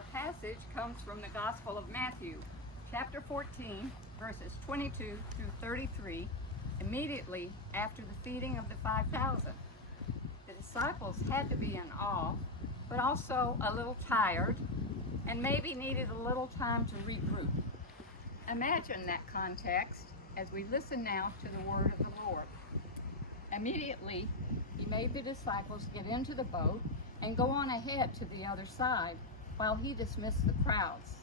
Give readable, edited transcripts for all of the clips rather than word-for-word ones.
Our passage comes from the Gospel of Matthew, chapter 14, verses 22 through 33, immediately after the feeding of the 5,000. The disciples had to be in awe, but also a little tired, and maybe needed a little time to regroup. Imagine that context as we listen now to the word of the Lord. Immediately, he made the disciples get into the boat and go on ahead to the other side while he dismissed the crowds.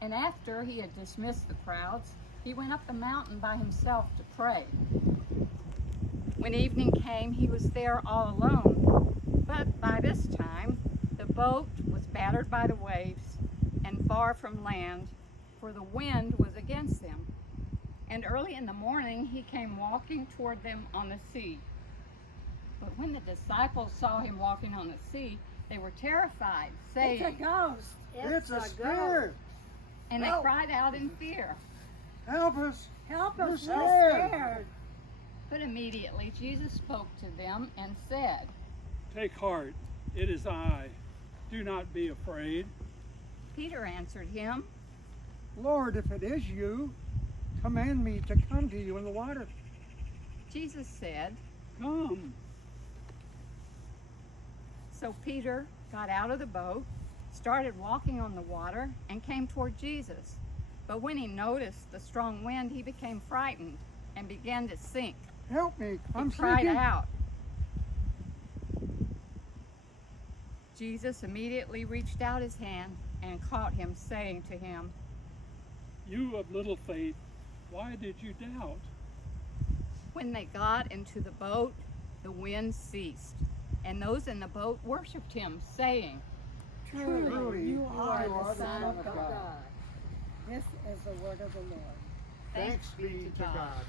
And after he had dismissed the crowds, he went up the mountain by himself to pray. When evening came, he was there all alone. But by this time, the boat was battered by the waves and far from land, for the wind was against them. And early in the morning, he came walking toward them on the sea. But when the disciples saw him walking on the sea, they were terrified, saying, It's a ghost. It's a spirit. and they Help. cried out in fear. Help us. Help We're us, we're scared. scared. But immediately Jesus spoke to them and said, Take heart, it is I. Do not be afraid. Peter answered him, Lord, if it is you, command me to come to you in the water. Jesus said. Come. So Peter got out of the boat, started walking on the water, and came toward Jesus. But when he noticed the strong wind, he became frightened and began to sink. Help me. He I'm cried sinking. out. Jesus immediately reached out his hand and caught him, saying to him, You of little faith, why did you doubt? When they got into the boat, the wind ceased, and those in the boat worshipped him, saying, Truly, you are you the Son of God. This is the word of the Lord. Thanks be to God.